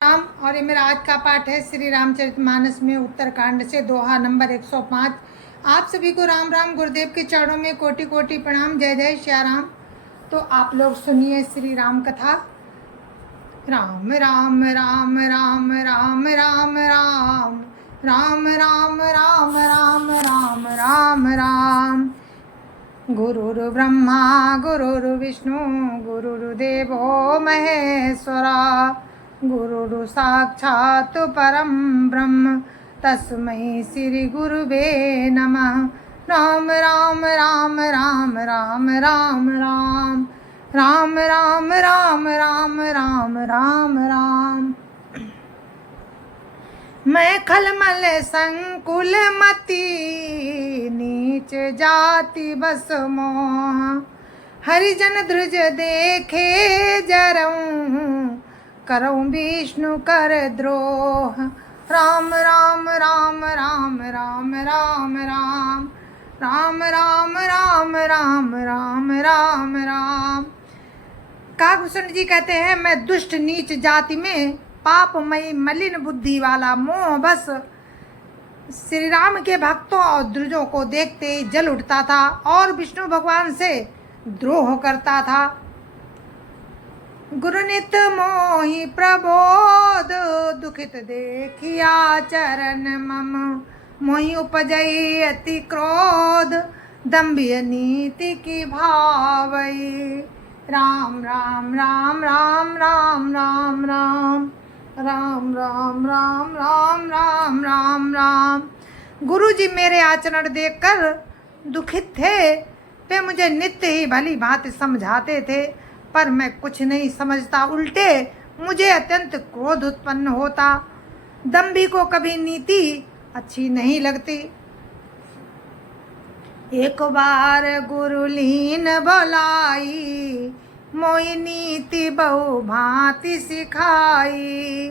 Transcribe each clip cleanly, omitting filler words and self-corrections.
राम। और ये मेरा आज का पाठ है श्री रामचरितमानस में उत्तरकांड से दोहा नंबर 105। आप सभी को राम राम। गुरुदेव के चरणों में कोटि कोटि प्रणाम। जय जय श्री राम। तो आप लोग सुनिए श्री राम कथा। राम राम राम राम राम राम राम राम राम राम राम राम राम राम। गुरुर्ब्रह्मा गुरुर्विष्णु गुरुर्देवो महेश्वरा गुरुर् साक्षात् परं ब्रह्म तस्मै श्री गुरुवे नमः। राम राम राम राम राम राम राम राम राम राम राम राम राम राम। मैं खलमल संकुल मति नीच जाति बस मोह। हरिजन ध्रुज देखे जरऊं करऊं विष्णु कर द्रोह। राम राम राम राम राम राम राम राम राम राम राम राम राम राम। काकभूषण जी कहते हैं, मैं दुष्ट नीच जाति में पापमयी मलिन बुद्धि वाला मोह बस श्री राम के भक्तों और द्रुजों को देखते ही जल उठता था और विष्णु भगवान से द्रोह करता था। गुरुनित मोहि प्रबोध दुखित देखिया चरण मम। मोहि उपजई अति क्रोध दंभिय नीति की भावई। राम राम राम राम राम राम राम राम राम राम राम राम राम राम। गुरु जी मेरे आचरण देखकर दुखित थे। वे मुझे नित्य ही भली भांति समझाते थे, पर मैं कुछ नहीं समझता। उल्टे मुझे अत्यंत क्रोध उत्पन्न होता। दंभी को कभी नीति अच्छी नहीं लगती। एक बार गुरु लीन बोलाई मोहि नीति बहु भांति सिखाई।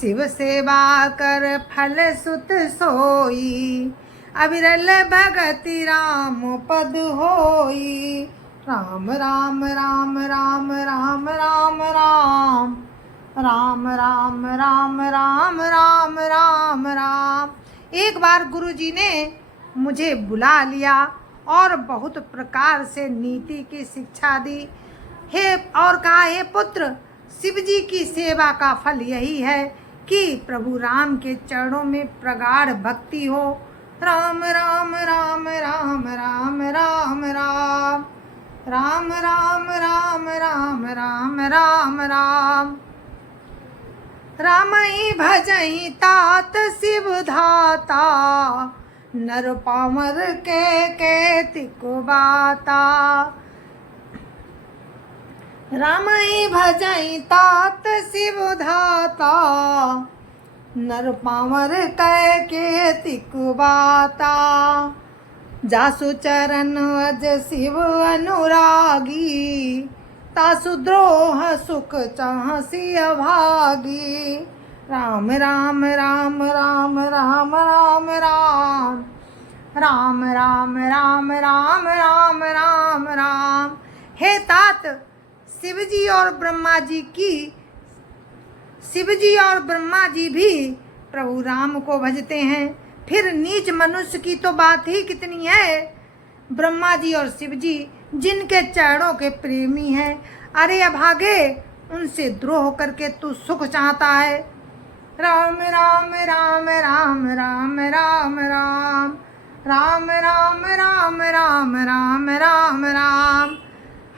शिव सेवा कर फल सुत सोई अविरल भगति राम पद होई। राम राम राम राम राम राम राम राम राम राम राम राम राम राम। एक बार गुरुजी ने मुझे बुला लिया और बहुत प्रकार से नीति की शिक्षा दी। हे और कहा, हे पुत्र, शिव जी की सेवा का फल यही है कि प्रभु राम के चरणों में प्रगाढ़ भक्ति हो। राम राम राम राम राम राम राम राम राम राम राम राम राम राम। रामई भजई तात शिव धाता नर पामर के तिको बाता। रामई भजई तात शिव धाता नर पामर के तिको बाता। जासु चरण अज शिव अनुरागी तासु द्रोह सुख चाहसी अभागी। राम राम राम राम राम राम राम राम राम राम राम राम राम राम। हे तात, शिवजी और ब्रह्मा जी भी प्रभु राम को भजते हैं। फिर नीच मनुष्य की तो बात ही कितनी है। ब्रह्मा जी और शिव जी जिनके चरणों के प्रेमी हैं, अरे अभागे, उनसे द्रोह करके तू सुख चाहता है। राम राम राम राम राम राम राम राम राम राम राम राम राम राम।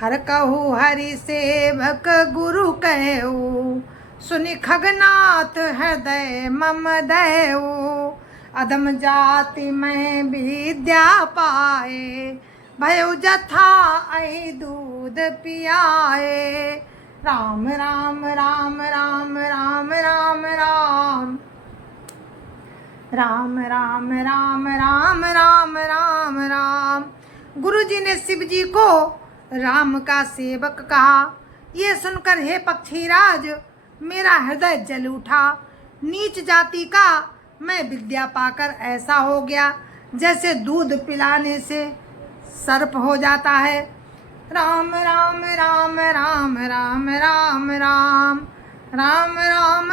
हर कहु हरि सेवक गुरु कहु सुनि खगनाथ हृदय मम दयऊ। अधम जाति में विद्या पाए भयो जथा अहि दूध पियाए। राम राम राम राम राम राम राम राम राम राम राम राम राम राम। गुरु जी ने शिव जी को राम का सेवक कहा। ये सुनकर हे पक्षीराज, मेरा हृदय जल उठा। नीच जाति का मैं विद्या पाकर ऐसा हो गया जैसे दूध पिलाने से सर्प हो जाता है। राम राम राम राम राम राम राम राम राम राम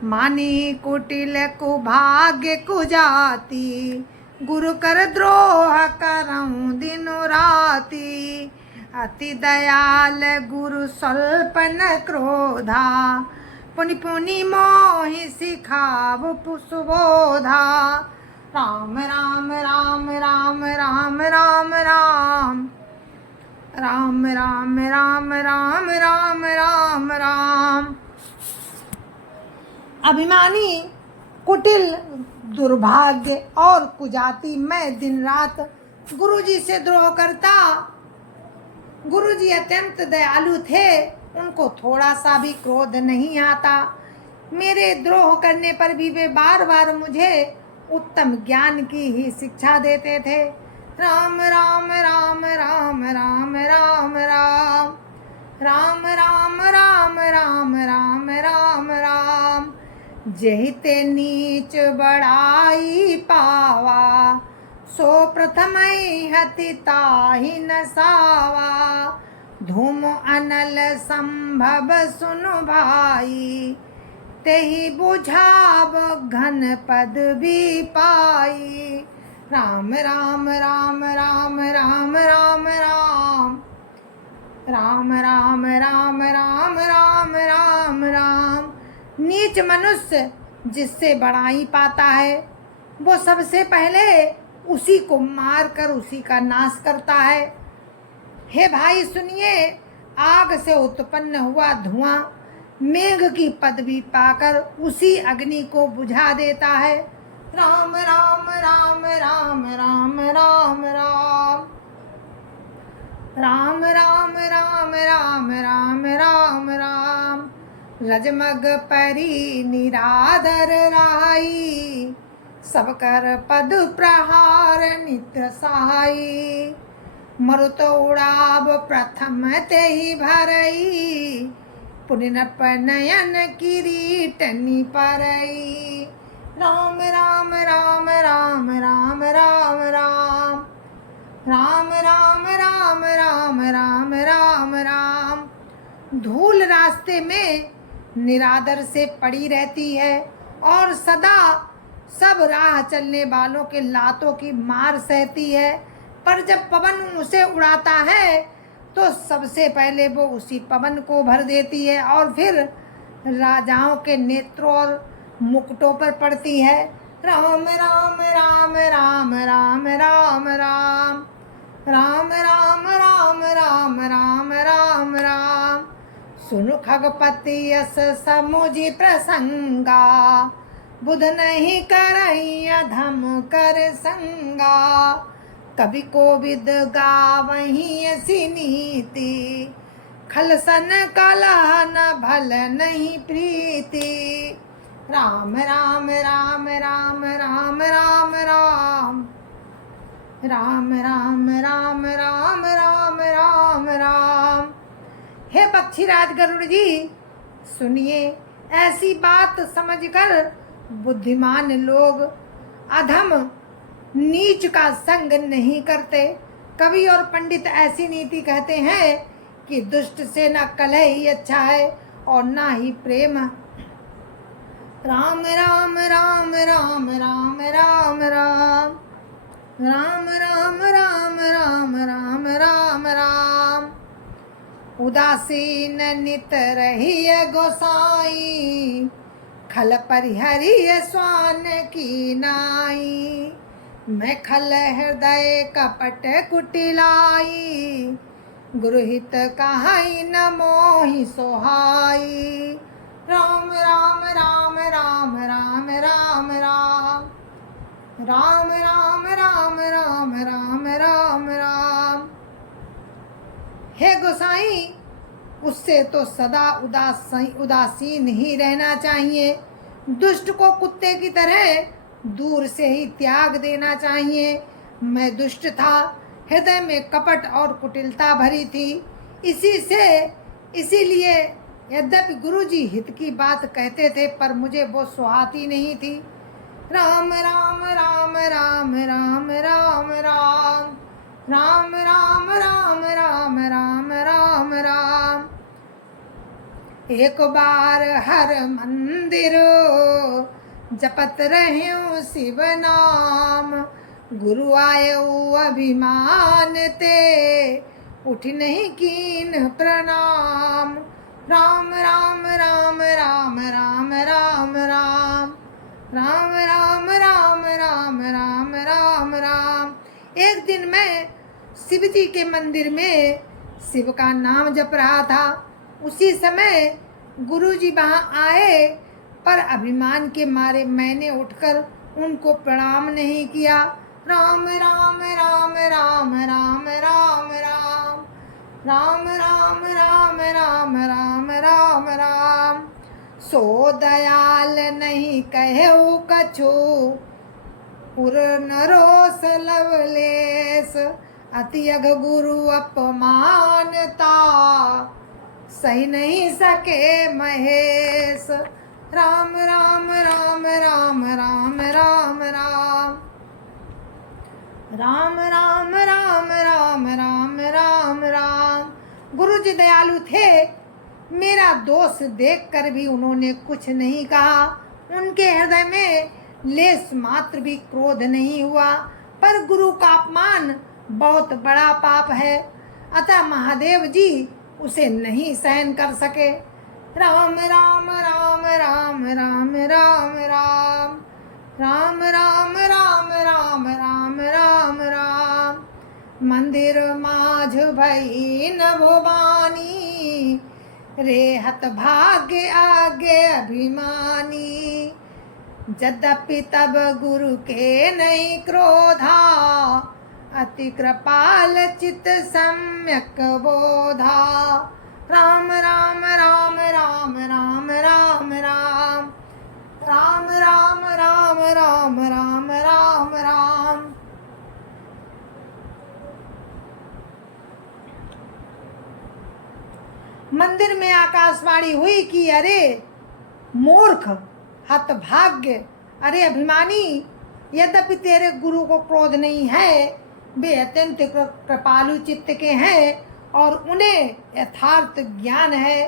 मानी कुटिल कुभाग्य कुजाति, गुरु कर द्रोह करऊं दिनो राति। अति दयाल गुरु स्वल्प न क्रोधा, पुनि पुनि मोहि सिखाव सुबोधा। राम राम राम राम राम राम राम राम राम राम राम राम राम राम। अभिमानी, कुटिल, दुर्भाग्य और कुजाति मैं दिन रात गुरुजी से द्रोह करता। गुरुजी अत्यंत दयालु थे, उनको थोड़ा सा भी क्रोध नहीं आता। मेरे द्रोह करने पर भी वे बार बार मुझे उत्तम ज्ञान की ही शिक्षा देते थे। राम राम राम राम राम राम राम राम राम राम राम राम राम राम। जहिते नीच बड़ाई पावा, सो प्रथम हति ताहि न सावा। धूम अनल संभव सुनु भाई, तेहि बुझाव घन पद भी पाई। राम राम राम राम राम राम राम राम राम राम राम राम राम राम। नीच मनुष्य जिससे बड़ाई पाता है, वो सबसे पहले उसी को मार कर उसी का नाश करता है। हे भाई सुनिए, आग से उत्पन्न हुआ धुआं मेघ की पदवी पाकर उसी अग्नि को बुझा देता है। राम राम राम राम राम राम राम राम राम राम राम राम राम राम। रजमग परी निरादर राई, सब कर पद प्रहार नित्य सहाई। मरुत उड़ाव प्रथम तेहि भरई, पुनप नयन किरीटनी परई। राम राम राम राम राम राम राम राम राम राम राम राम राम राम। धूल रास्ते में निरादर से पड़ी रहती है और सदा सब राह चलने वालों के लातों की मार सहती है, पर जब पवन उसे उड़ाता है तो सबसे पहले वो उसी पवन को भर देती है और फिर राजाओं के नेत्रों और मुकुटों पर पड़ती है। राम राम राम राम राम राम राम राम राम राम राम राम राम राम। सुनु खगपति यस समुझि प्रसंगा, बुध नहीं करई अधम कर संगा। कवि कोविद गावहीं ऐसी नीति, खलसन कलह न भल नहीं प्रीति। राम राम राम राम राम राम राम राम राम राम राम राम राम राम। हे पक्षीराज गरुड़ जी सुनिए, ऐसी बात समझकर बुद्धिमान लोग अधम नीच का संग नहीं करते। कवि और पंडित ऐसी नीति कहते हैं कि दुष्ट से न कलह ही अच्छा है और ना ही प्रेम। राम राम राम राम राम राम राम राम राम राम राम राम राम राम। उदासीन नित रहिय गोसाई, खल परिहरिय स्वान की नाई। मैं खल हृदय कपट कुटिलाई, गुरुहित कहाई न मोहि सोहाई। राम राम राम राम राम राम राम राम राम राम राम राम राम राम। हे गोसाई, उससे तो सदा उदासीन ही रहना चाहिए। दुष्ट को कुत्ते की तरह दूर से ही त्याग देना चाहिए। मैं दुष्ट था, हृदय में कपट और कुटिलता भरी थी, इसीलिए यद्यपि गुरुजी हित की बात कहते थे पर मुझे वो सुहाती नहीं थी। राम राम राम राम राम राम राम राम राम राम राम राम राम राम। एक बार हर मंदिर जपत रहूं शिव नाम। गुरु आयो अभिमान ते उठ नहीं कीन प्रणाम। राम राम राम राम राम राम राम राम राम राम राम राम राम राम। एक दिन मैं शिव जी के मंदिर में शिव का नाम जप रहा था। उसी समय गुरु जी वहाँ आए, पर अभिमान के मारे मैंने उठकर उनको प्रणाम नहीं किया। राम राम राम राम राम राम राम राम राम राम राम राम राम राम। सो दयाल नहीं कहु कछु, पुर न रोस लवलेस। अति अघ गुरु अपमानता, सही नहीं सके महेश। राम राम राम राम राम राम राम राम राम राम राम राम राम राम। गुरु जी दयालु थे। मेरा दोष देखकर भी उन्होंने कुछ नहीं कहा। उनके हृदय में लेस मात्र भी क्रोध नहीं हुआ। पर गुरु का अपमान बहुत बड़ा पाप है, अतः महादेव जी उसे नहीं सहन कर सके। राम राम राम राम राम राम राम राम राम राम राम राम राम राम। मंदिर माझ भई न भवानी, रेहत भाग्य आगे अभिमानी। यद्यपि तब गुरु के नहीं क्रोधा, अति कृपाल चित सम्यक बोधा। राम राम राम राम राम राम राम राम राम राम राम राम राम राम। मंदिर में आकाशवाणी हुई कि अरे मूर्ख, हतभाग्य, अरे अभिमानी, यद्यपि तेरे गुरु को क्रोध नहीं है, वे अत्यंत कृपालु चित्त के हैं और उन्हें यथार्थ ज्ञान है।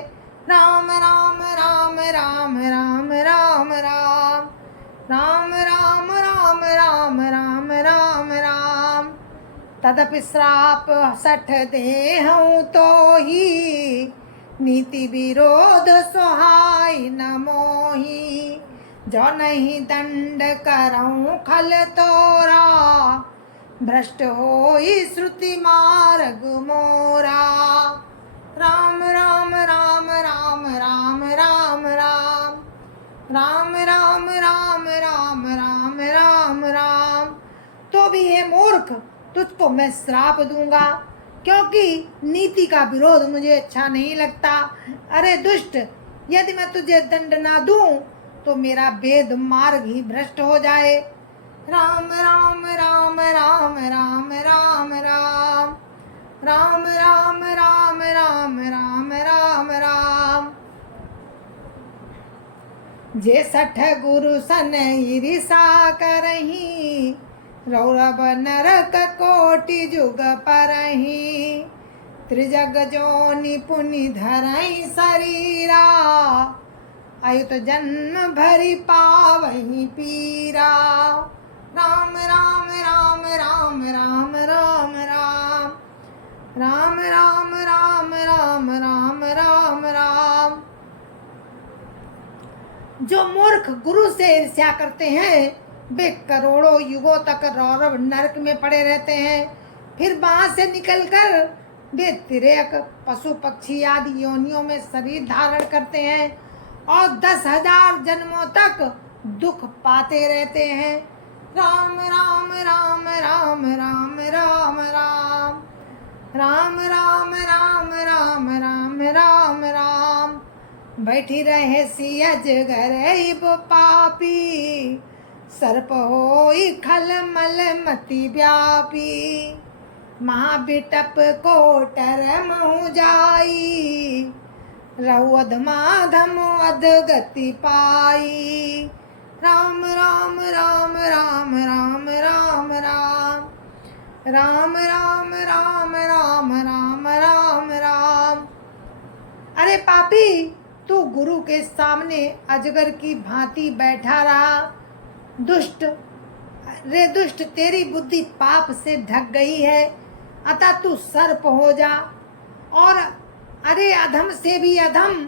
राम राम राम राम राम राम राम राम राम राम राम राम राम राम। तदपि श्राप सठ देहूँ तो ही, नीति विरोध सोहाय न मोही। जो नहीं दंड करऊँ खल तोरा, भ्रष्ट होई श्रुति मार्ग मोरा। राम राम राम राम राम राम राम राम राम राम राम राम राम राम। तो भी हे मूर्ख, तुझको मैं श्राप दूंगा, क्योंकि नीति का विरोध मुझे अच्छा नहीं लगता। अरे दुष्ट, यदि मैं तुझे दंड ना दूं तो मेरा वेद मार्ग ही भ्रष्ट हो जाए। राम राम राम राम राम राम राम राम राम राम राम राम राम राम। जे सठ गुरु सन ईरिसा करही, रौरव नरक कोटि जुग परही। त्रिजग जोनि पुनि धरई शरीरा, अयुत जन्म भरि पावही पीरा। राम राम राम राम राम राम राम राम राम राम राम राम राम राम। जो मूर्ख गुरु से ईर्ष्या करते हैं, वे करोड़ों युगों तक रौरव नरक में पड़े रहते हैं। फिर वहां से निकलकर वे तिर्यक, पशु पक्षी आदि योनियों में शरीर धारण करते हैं और 10,000 जन्मों तक दुख पाते रहते हैं। राम राम राम राम राम राम राम राम राम राम राम राम राम राम। बैठी रहे सियज गरीब पापी, सर्प होई खल मल मति व्यापी। महाबिटप कोटर महु जाई, रहु अधमाधम अधगति पाई। राम राम राम राम राम राम राम राम राम राम राम राम राम राम। अरे पापी, तू गुरु के सामने अजगर की भांति बैठा रहा। दुष्ट, रे दुष्ट, तेरी बुद्धि पाप से ढक गई है, अतः तू सर्प हो जा। और अरे अधम से भी अधम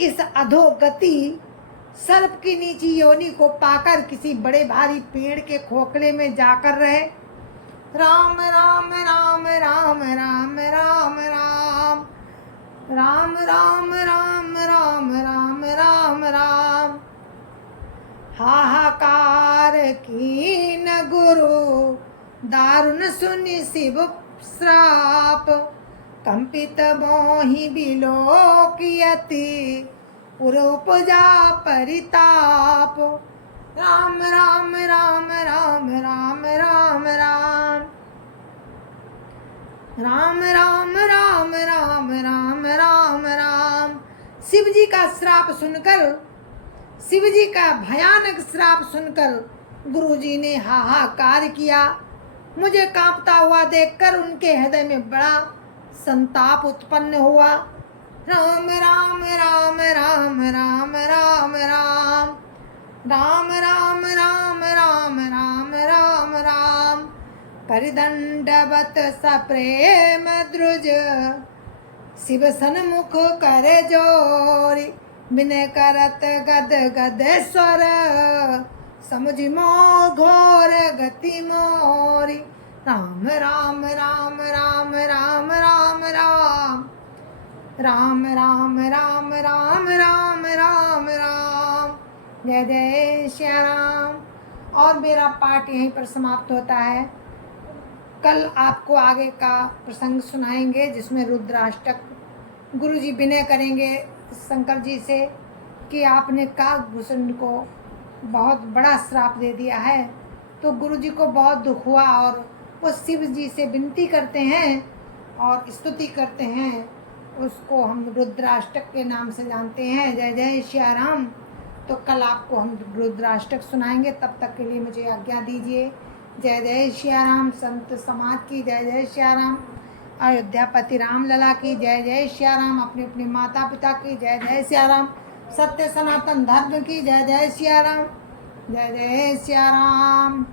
इस अधोगति सर्प की नीची योनि को पाकर किसी बड़े भारी पेड़ के खोखले में जाकर रहे। राम राम राम राम राम राम राम राम राम राम राम राम राम राम। हाहाकार कीन गुरु दारुण सुनि शिव श्राप। कंपित मोहि बिलोकियति पुर उपजा परिताप। राम राम राम राम राम राम राम राम राम राम राम राम राम राम। शिव जी का श्राप सुनकर, शिव जी का भयानक श्राप सुनकर गुरुजी ने हाहाकार किया। मुझे कांपता हुआ देखकर उनके हृदय में बड़ा संताप उत्पन्न हुआ। राम राम राम राम राम राम राम राम राम राम राम राम राम राम। परिदंडवत सप्रेम द्रुज शिव सन्मुख करे जोरी। विनय करत गद गद स्वर समुझ मो घोर गति मोरी। राम राम राम राम राम राम राम राम राम राम राम राम राम राम। जय जय श्री राम। और मेरा पाठ यहीं पर समाप्त होता है। कल आपको आगे का प्रसंग सुनाएंगे जिसमें रुद्राष्टक गुरुजी विनय करेंगे शंकर जी से कि आपने काकभूषण को बहुत बड़ा श्राप दे दिया है। तो गुरुजी को बहुत दुख हुआ और वो शिव जी से विनती करते हैं और स्तुति करते हैं। उसको हम रुद्राष्टक के नाम से जानते हैं। जय जय श्री राम। तो कल आपको हम रुद्राष्टक सुनाएंगे। तब तक के लिए मुझे आज्ञा दीजिए। जय जय श्री राम। संत समाज की जय जय श्री राम। अयोध्यापति राम लला की जय जय श्री राम। अपने अपने माता पिता की जय जय श्री राम। सत्य सनातन धर्म की जय जय श्री राम। जय जय श्री राम।